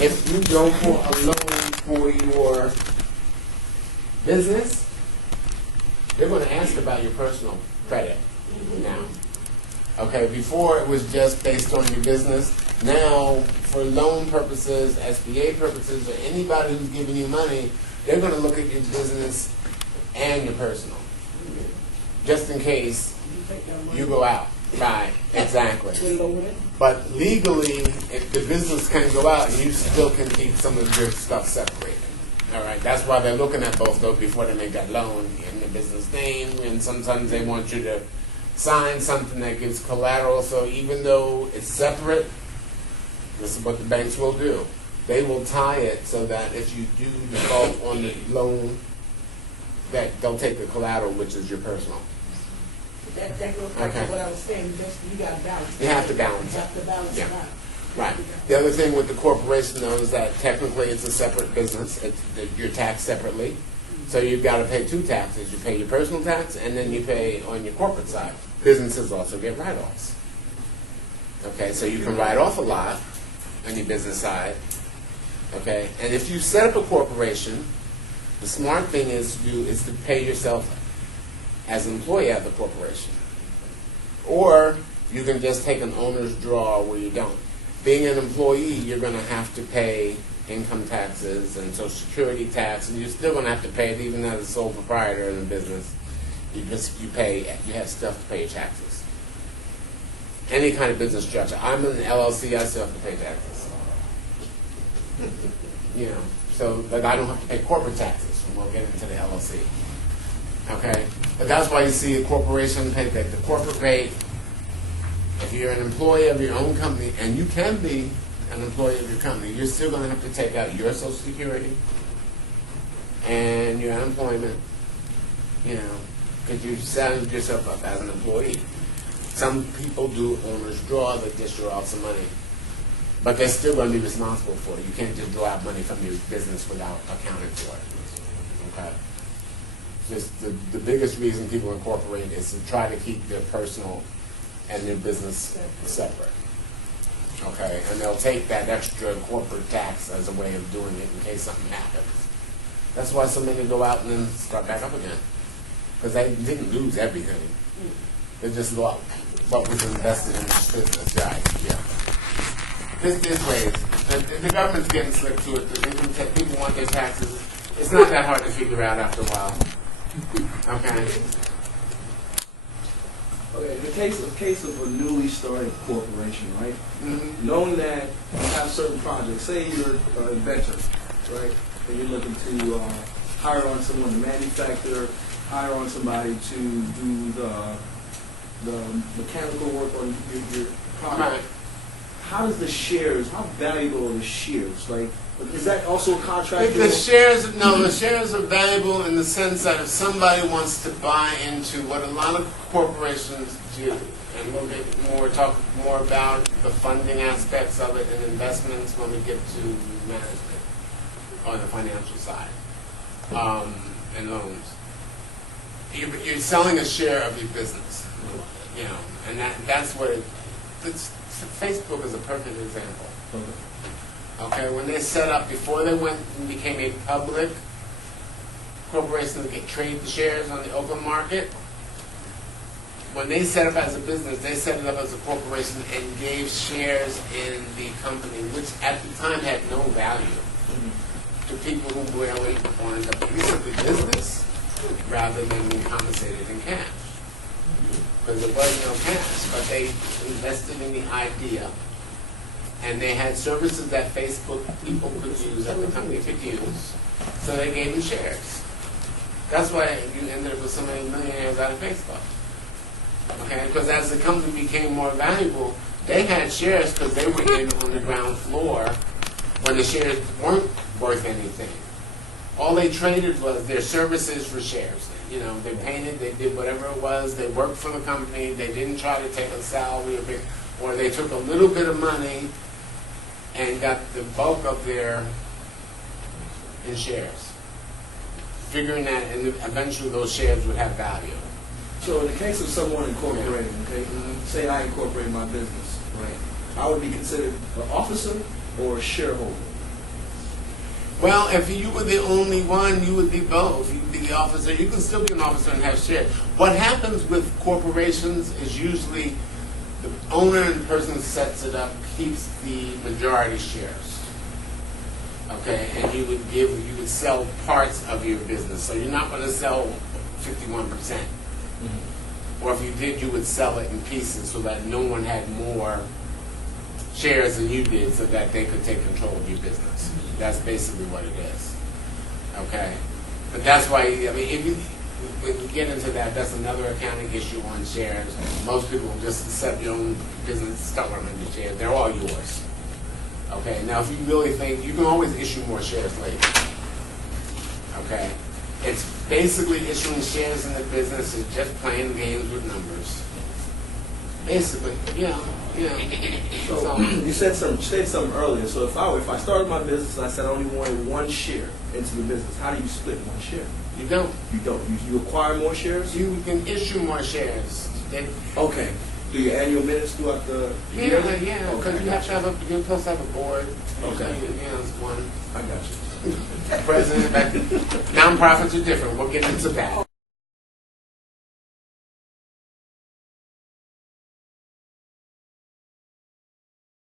If you go for a loan for your business, they're going to ask about your personal credit now. Okay, before it was just based on your business. Now, for loan purposes, SBA purposes, or anybody who's giving you money, they're going to look at your business and your personal, just in case you go out. Right, exactly. But legally, if the business can go out, and you still can keep some of your stuff separated. All right, that's why they're looking at both those before they make that loan in the business name, and sometimes they want you to sign something that gives collateral. So even though it's separate, this is what the banks will do. They will tie it so that if you do default on the loan, that they'll take the collateral, which is your personal. That goes back to what I was saying. You got to balance. You have to balance. You have to balance it out. Right. The other thing with the corporation, though, is that technically it's a separate business. You're taxed separately. So you've got to pay two taxes. You pay your personal tax, and then you pay on your corporate side. Businesses also get write-offs. Okay, so you can write off a lot on your business side. Okay, and if you set up a corporation, the smart thing is to pay yourself as an employee at the corporation. Or you can just take an owner's draw where you don't. Being an employee, you're going to have to pay income taxes and Social Security tax, and you're still going to have to pay it even as a sole proprietor in the business. You have stuff to pay your taxes. Any kind of business structure. I'm in an LLC, I still have to pay taxes. You know, so but I don't have to pay corporate taxes, and we'll get into the LLC. Okay, but that's why you see a corporation pay the corporate rate. If you're an employee of your own company, and you can be an employee of your company, you're still going to have to take out your Social Security and your unemployment, you know, because you set yourself up as an employee. Some people do owner's draw, they just draw out some money, but they're still going to be responsible for it. You can't just draw out money from your business without accounting for it. Okay. Just the biggest reason people incorporate is to try to keep their personal and their business separate. Okay, and they'll take that extra corporate tax as a way of doing it in case something happens. That's why so many go out and then start back up again, because they didn't lose everything. They just lost what was invested in this business. Right? Yeah. There's ways. The government's getting slick to it. People want their taxes. It's not that hard to figure out after a while. Okay. Okay, in the case of a newly started corporation, right? Mm-hmm. Knowing that you have certain projects, say you're an inventor, right? And you're looking to hire on someone to manufacture, hire on somebody to do the mechanical work on your product. Right. How does the shares? How valuable are the shares? Like, is that also a contract? The shares are valuable in the sense that if somebody wants to buy into what a lot of corporations do, and we'll talk more about the funding aspects of it and investments when we get to management on the financial side, and loans. You're selling a share of your business, you know, and that's what Facebook is a perfect example. Okay, when they set up, before they went and became a public corporation to trade the shares on the open market, when they set up as a business, they set it up as a corporation and gave shares in the company, which at the time had no value to people who really wanted a piece of the business rather than being compensated in cash. Because there was no cash, but they invested in the idea. And they had services that Facebook people could use, that the company could use, so they gave them shares. That's why you ended up with so many millionaires out of Facebook. Okay, because as the company became more valuable, they had shares because they were in on the ground floor when the shares weren't worth anything. All they traded was their services for shares. You know, they painted, they did whatever it was, they worked for the company, they didn't try to take a salary or they took a little bit of money and got the bulk of their in shares, figuring that eventually those shares would have value. So in the case of someone incorporating, okay, say I incorporate my business, right? I would be considered an officer or a shareholder? Well, if you were the only one, you would be both. You'd be the officer. You can still be an officer and have shares. What happens with corporations is usually the owner and the person who sets it up keeps the majority shares. Okay, and you would sell parts of your business. So you're not going to sell 51%. Or if you did, you would sell it in pieces so that no one had more shares than you did, so that they could take control of your business. That's basically what it is. Okay, but that's why when you get into that, that's another accounting issue on shares. Most people will just accept your own business, start running the shares. They're all yours. Okay, now if you really think, you can always issue more shares later. Okay, it's basically issuing shares in the business is just playing games with numbers. Basically, yeah. So you said something earlier. So if I started my business and I said I only wanted one share into the business, how do you split one share? You don't. You don't. You acquire more shares? You can issue more shares. Okay. Do your annual minutes throughout the year? Yeah, because Okay, you have to have you're supposed to have a board. Okay. It's one I got you. president. Nonprofits are different. We'll get into that.